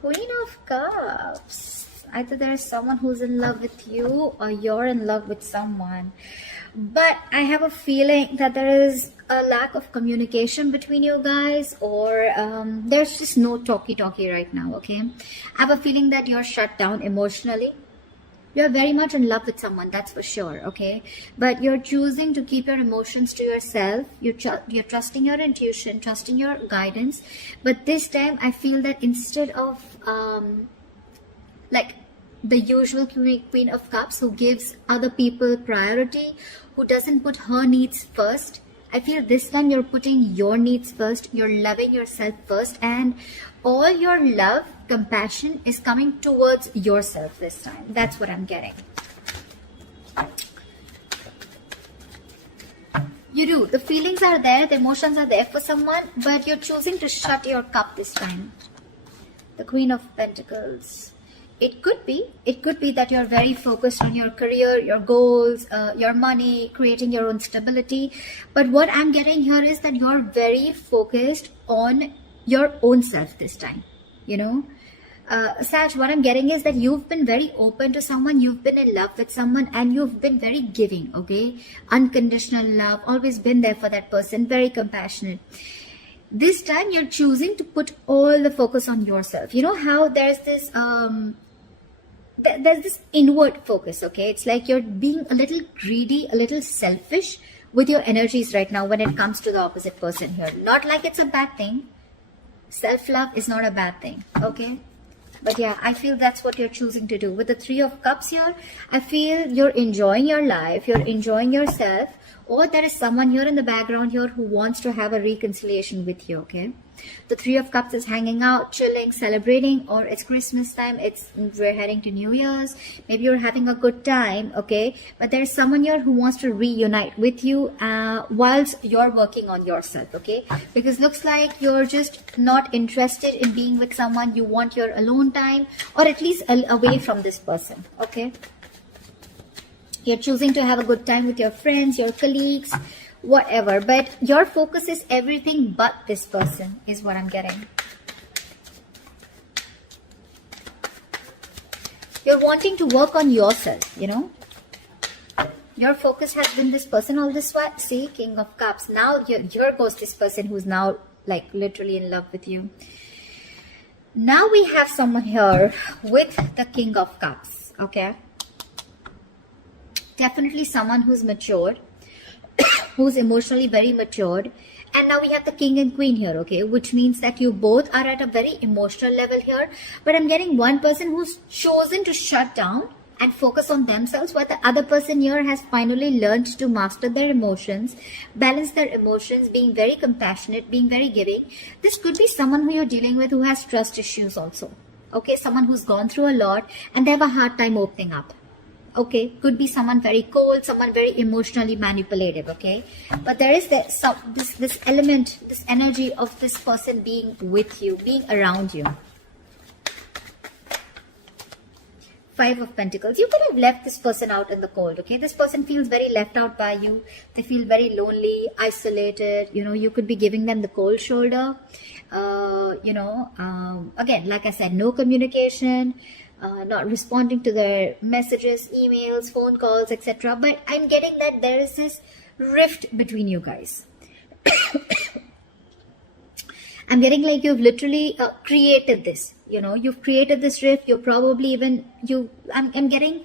Queen of Cups. Either there is someone who's in love with you or you're in love with someone. But I have a feeling that there is a lack of communication between you guys, or there's just no talky right now, okay? I have a feeling that you're shut down emotionally. You're very much in love with someone, that's for sure, okay? But you're choosing to keep your emotions to yourself. You're trusting your intuition, trusting your guidance. But this time, I feel that instead of like the usual Queen of Cups who gives other people priority, who doesn't put her needs first, I feel this time you're putting your needs first, you're loving yourself first, and all your love, compassion is coming towards yourself this time. That's what I'm getting. You do. The feelings are there, the emotions are there for someone, but you're choosing to shut your cup this time. The Queen of Pentacles. It could be that you're very focused on your career, your goals, your money, creating your own stability. But what I'm getting here is that you're very focused on your own self this time, you know. Sag, what I'm getting is that you've been very open to someone, you've been in love with someone, and you've been very giving, okay? Unconditional love, always been there for that person, very compassionate. This time you're choosing to put all the focus on yourself. You know how there's this inward focus, okay? It's like you're being a little greedy, a little selfish with your energies right now when it comes to the opposite person here. Not like it's a bad thing. Self-love is not a bad thing, okay? But yeah, I feel that's what you're choosing to do. With the Three of Cups here, I feel you're enjoying your life, you're enjoying yourself, or there is someone here in the background here who wants to have a reconciliation with you, okay? The Three of Cups is hanging out, chilling, celebrating, or it's Christmas time, we're heading to New Year's, maybe you're having a good time, okay? But there's someone here who wants to reunite with you whilst you're working on yourself, okay? Because looks like you're just not interested in being with someone, you want your alone time, or at least away from this person, okay? You're choosing to have a good time with your friends, your colleagues, whatever, but your focus is everything but this person is what I'm getting. You're wanting to work on yourself, you know. Your focus has been this person all this while. See, King of Cups. Now here goes this person who's now like literally in love with you. Now we have someone here with the King of Cups, okay? Definitely someone who's matured, who's emotionally very matured. And now we have the King and Queen here, okay? Which means that you both are at a very emotional level here. But I'm getting one person who's chosen to shut down and focus on themselves, while the other person here has finally learned to master their emotions, balance their emotions, being very compassionate, being very giving. This could be someone who you're dealing with who has trust issues also, okay? Someone who's gone through a lot and they have a hard time opening up. Okay, could be someone very cold, someone very emotionally manipulative, okay? But there is this element, this energy of this person being with you, being around you. Five of Pentacles. You could have left this person out in the cold, okay? This person feels very left out by you. They feel very lonely, isolated. You know, you could be giving them the cold shoulder. Again, like I said, no communication. Not responding to their messages, emails, phone calls, etc. But I'm getting that there is this rift between you guys. I'm getting like you've literally created this. You know, you've created this rift. You're probably even I'm getting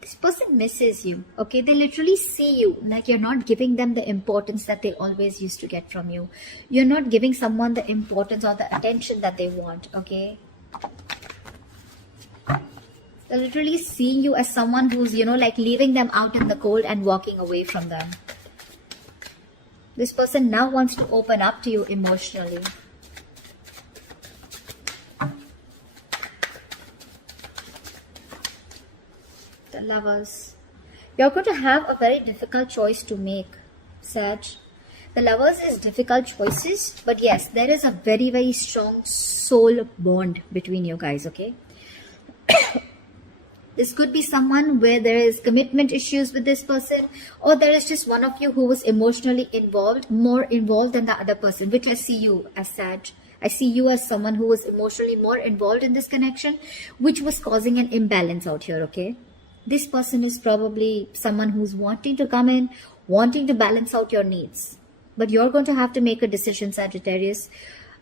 this person misses you. Okay, they literally see you like you're not giving them the importance that they always used to get from you. You're not giving someone the importance or the attention that they want. Okay. They're literally seeing you as someone who's, you know, like leaving them out in the cold and walking away from them. This person now wants to open up to you emotionally. The Lovers. You're going to have a very difficult choice to make, Sag. The Lovers is difficult choices, but yes, there is a very, very strong soul bond between you guys, okay? This could be someone where there is commitment issues with this person, or there is just one of you who was emotionally involved, more involved than the other person, which I see you as Sag. I see you as someone who was emotionally more involved in this connection, which was causing an imbalance out here, okay? This person is probably someone who's wanting to come in, wanting to balance out your needs. But you're going to have to make a decision, Sagittarius.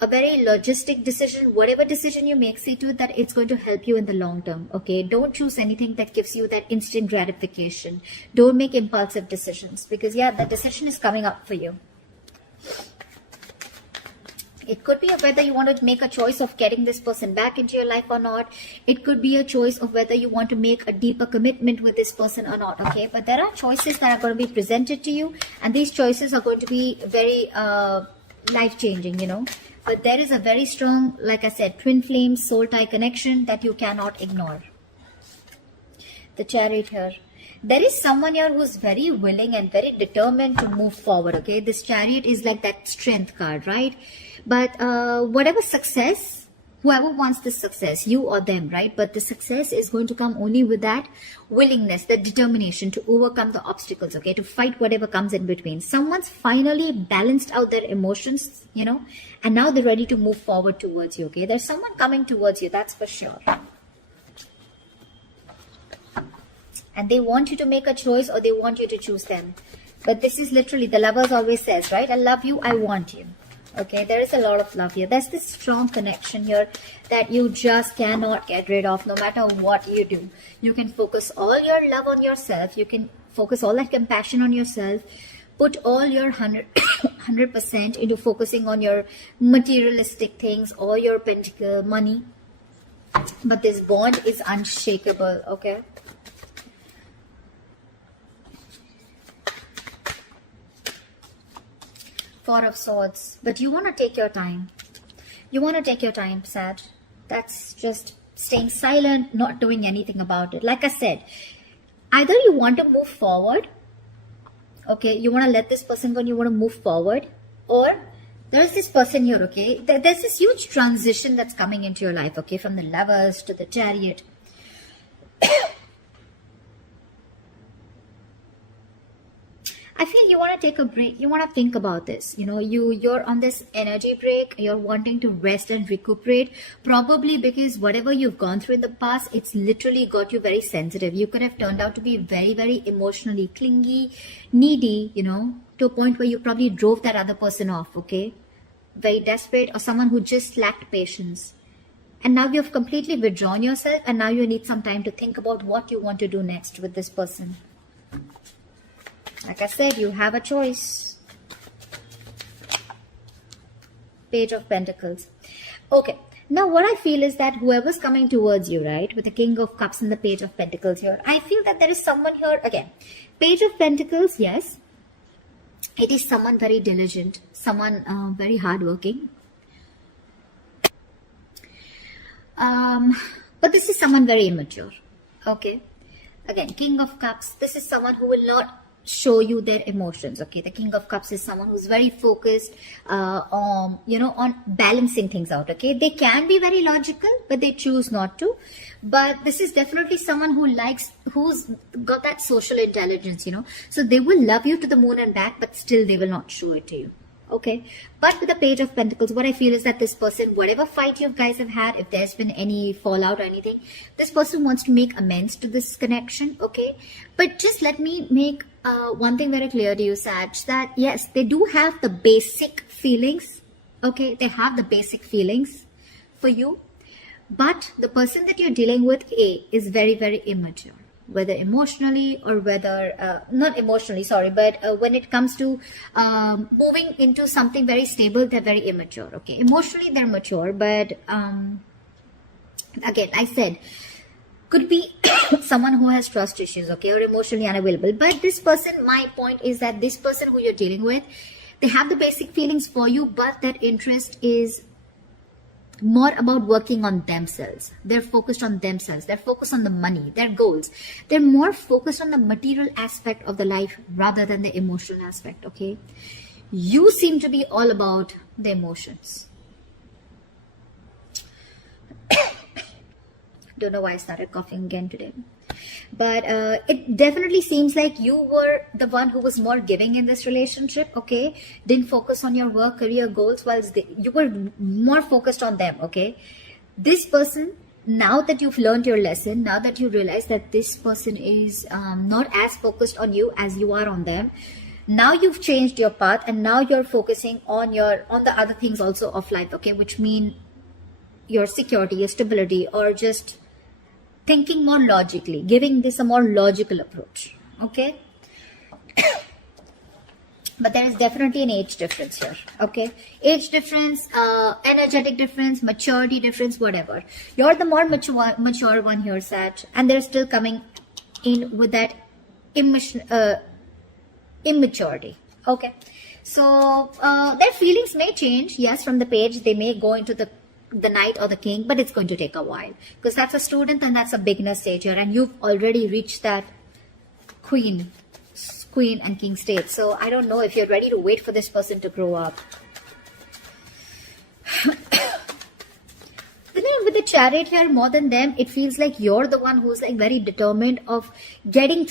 A very logistic decision. Whatever decision you make, see to it that it's going to help you in the long term, okay? Don't choose anything that gives you that instant gratification. Don't make impulsive decisions, because yeah, the decision is coming up for you. It could be of whether you want to make a choice of getting this person back into your life or not. It could be a choice of whether you want to make a deeper commitment with this person or not, okay? But there are choices that are going to be presented to you, and these choices are going to be very life-changing, you know. But there is a very strong, like I said, twin flame, soul tie connection that you cannot ignore. The Chariot here. There is someone here who's very willing and very determined to move forward, okay? This Chariot is like that strength card, right? But whatever success, whoever wants this success, you or them, right? But the success is going to come only with that willingness, the determination to overcome the obstacles, okay? To fight whatever comes in between. Someone's finally balanced out their emotions, you know, and now they're ready to move forward towards you, okay? There's someone coming towards you, that's for sure. And they want you to make a choice, or they want you to choose them. But this is literally, the Lovers always says, right? I love you, I want you. Okay, there is a lot of love here. There's this strong connection here that you just cannot get rid of no matter what you do. You can focus all your love on yourself. You can focus all that compassion on yourself. Put all your 100% into focusing on your materialistic things or your pentacle money. But this bond is unshakable, okay? Four of Swords. But you want to take your time. You want to take your time, Sag. That's just staying silent, not doing anything about it. Like I said, either you want to move forward, okay, you want to let this person go and you want to move forward, or there's this person here, okay, there's this huge transition that's coming into your life, okay, from the Lovers to the Chariot. I feel you want to take a break. You want to think about this. You know, you're on this energy break. You're wanting to rest and recuperate. Probably because whatever you've gone through in the past, it's literally got you very sensitive. You could have turned out to be very, very emotionally clingy, needy, you know, to a point where you probably drove that other person off, okay? Very desperate, or someone who just lacked patience. And now you've completely withdrawn yourself, and now you need some time to think about what you want to do next with this person. Like I said, you have a choice. Page of Pentacles. Okay. Now what I feel is that whoever's coming towards you, right, with the King of Cups and the Page of Pentacles here, I feel that there is someone here, again, Page of Pentacles, yes. It is someone very diligent, someone very hardworking. But this is someone very immature. Okay. Again, King of Cups, this is someone who will not show you their emotions, okay? The King of Cups is someone who's very focused on, you know, on balancing things out, okay? They can be very logical, but they choose not to. But this is definitely someone who's got that social intelligence, you know? So they will love you to the moon and back, but still they will not show it to you. Okay, but with the Page of Pentacles, what I feel is that this person, whatever fight you guys have had, if there's been any fallout or anything, this person wants to make amends to this connection, okay? But just let me make one thing very clear to you, Sag, that yes, they do have the basic feelings, okay? They have the basic feelings for you, but the person that you're dealing with, is very, very immature. Whether emotionally or whether, not emotionally, sorry, but when it comes to moving into something very stable, they're very immature, okay? Emotionally, they're mature, but again, I said, could be someone who has trust issues, okay, or emotionally unavailable. But this person, my point is that this person who you're dealing with, they have the basic feelings for you, but their interest is more about working on themselves. They're focused on themselves. They're focused on the money, their goals. They're more focused on the material aspect of the life rather than the emotional aspect, okay? You seem to be all about the emotions. Don't know why I started coughing again today. But it definitely seems like you were the one who was more giving in this relationship, okay? Didn't focus on your work, career goals, while you were more focused on them, okay? This person, now that you've learned your lesson, now that you realize that this person is not as focused on you as you are on them, now you've changed your path, and now you're focusing on the other things also of life, okay? Which mean your security, your stability, or just thinking more logically, giving this a more logical approach, okay? But there is definitely an age difference here, okay? Age difference, energetic difference, maturity difference, whatever. You're the more mature one here, Sag, and they're still coming in with that immaturity, okay? So their feelings may change, yes, from the page. They may go into the knight or the king, but it's going to take a while, because that's a student and that's a beginner stage here, and you've already reached that queen and king state. So I don't know if you're ready to wait for this person to grow up. With the chariot here, more than them, it feels like you're the one who's like very determined of getting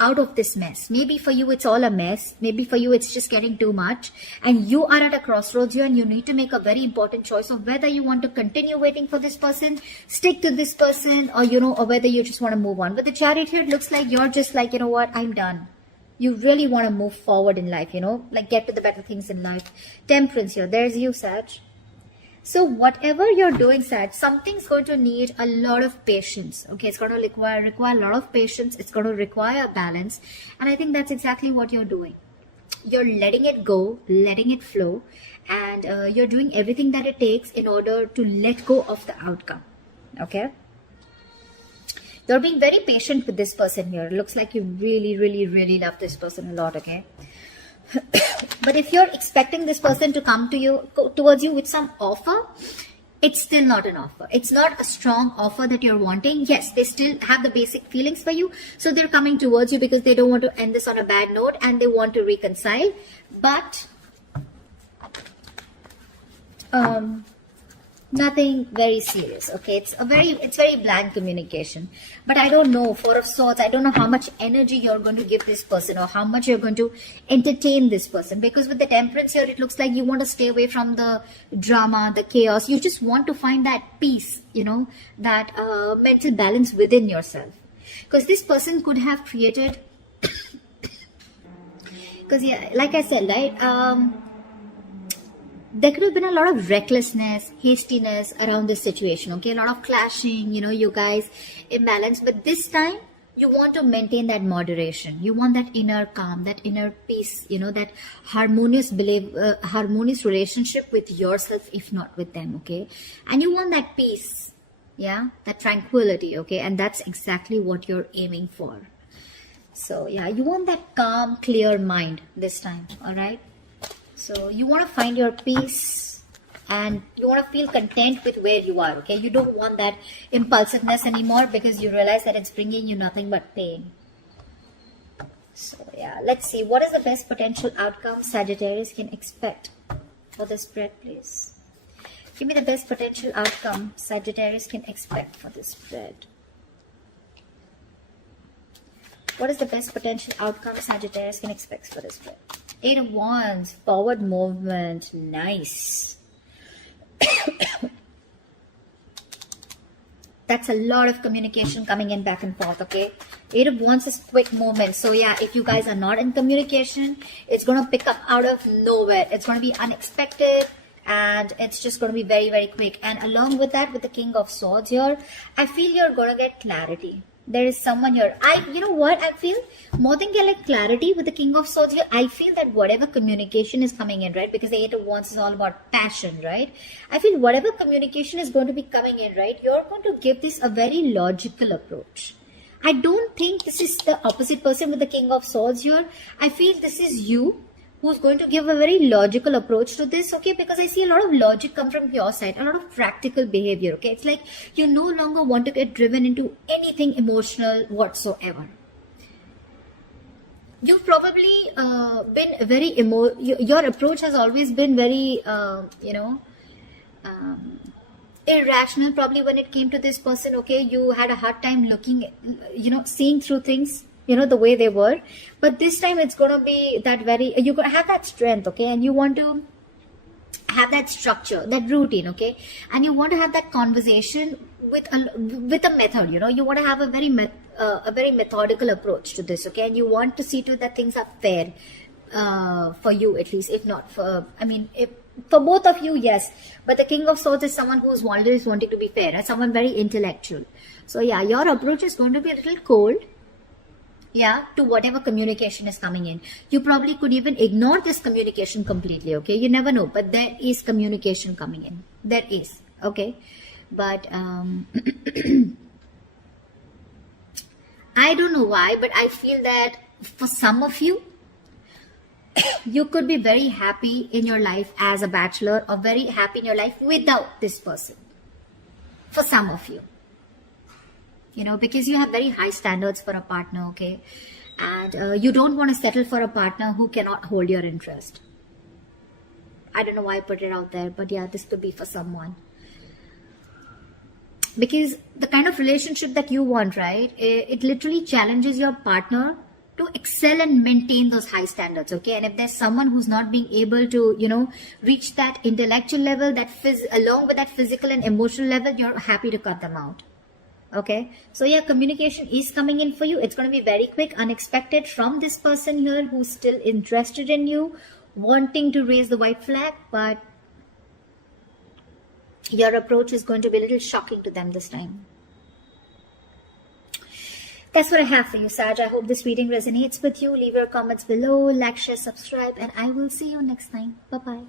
out of this mess. Maybe for you it's all a mess, maybe for you it's just getting too much, and you are at a crossroads here, and you need to make a very important choice of whether you want to continue waiting for this person, stick to this person, or or whether you just want to move on. But the chariot here, it looks like you're just like, what, I'm done. You really want to move forward in life, like get to the better things in life. Temperance here, there's you, Sag. So whatever you're doing, Sag, something's going to need a lot of patience, okay? It's going to require a lot of patience. It's going to require balance, and I think that's exactly what you're doing. You're letting it go, letting it flow, and you're doing everything that it takes in order to let go of the outcome, okay? You're being very patient with this person here. It looks like you really, really, really love this person a lot, okay? But if you're expecting this person to come towards you with some offer, it's still not an offer. It's not a strong offer that you're wanting. Yes, they still have the basic feelings for you, so they're coming towards you because they don't want to end this on a bad note, and they want to reconcile. But nothing very serious, okay? It's very blank communication. But I don't know, Four of Swords, I don't know how much energy you're going to give this person, or how much you're going to entertain this person, because with the Temperance here, it looks like you want to stay away from the drama, the chaos. You just want to find that peace, that mental balance within yourself, because this person could have created because like I said, right, there could have been a lot of recklessness, hastiness around this situation, okay? A lot of clashing, you guys imbalance. But this time, you want to maintain that moderation. You want that inner calm, that inner peace, that harmonious relationship with yourself, if not with them, okay? And you want that peace, yeah? That tranquility, okay? And that's exactly what you're aiming for. So, yeah, you want that calm, clear mind this time, all right? So you want to find your peace, and you want to feel content with where you are, okay? You don't want that impulsiveness anymore, because you realize that it's bringing you nothing but pain. So yeah, let's see. What is the best potential outcome Sagittarius can expect for this spread, please? Give me the best potential outcome Sagittarius can expect for this spread. What is the best potential outcome Sagittarius can expect for this spread? Eight of Wands, forward movement, nice. That's a lot of communication coming in back and forth, okay? Eight of Wands is quick movement. So yeah, if you guys are not in communication, it's going to pick up out of nowhere. It's going to be unexpected, and it's just going to be very, very quick. And along with that, with the King of Swords here, I feel you're going to get clarity. There is someone here. You know what I feel? More than get like clarity with the King of Swords here, I feel that whatever communication is coming in, right? Because the Eight of Wands is all about passion, right? I feel whatever communication is going to be coming in, right? You're going to give this a very logical approach. I don't think this is the opposite person with the King of Swords here. I feel this is you who's going to give a very logical approach to this, okay? Because I see a lot of logic come from your side, a lot of practical behavior, okay? It's like you no longer want to get driven into anything emotional whatsoever. You've probably been very your approach has always been very, irrational probably when it came to this person. Okay, you had a hard time looking, seeing through things, the way they were. But this time it's going to be that very, you're going to have that strength, okay, and you want to have that structure, that routine, okay, and you want to have that conversation with a method. You want to have a very methodical approach to this, okay, and you want to see to that things are fair for you, at least, if not for, if for both of you, yes, but the King of Swords is someone who's always wanting to be fair and someone very intellectual. So yeah, your approach is going to be a little cold, yeah, to whatever communication is coming in. You probably could even ignore this communication completely, okay, you never know, but there is communication coming in, there is, okay, but I don't know why, but I feel that for some of you, you could be very happy in your life as a bachelor, or very happy in your life without this person. For some of you, because you have very high standards for a partner, okay, and you don't want to settle for a partner who cannot hold your interest. I don't know why I put it out there, but yeah, this could be for someone. Because the kind of relationship that you want, right, it literally challenges your partner to excel and maintain those high standards, okay? And if there's someone who's not being able to, reach that intellectual level, along with that physical and emotional level, you're happy to cut them out, okay? So yeah, communication is coming in for you. It's going to be very quick, unexpected from this person here who's still interested in you, wanting to raise the white flag, but your approach is going to be a little shocking to them this time. That's what I have for you, Sag. I hope this reading resonates with you. Leave your comments below, like, share, subscribe, and I will see you next time. Bye-bye.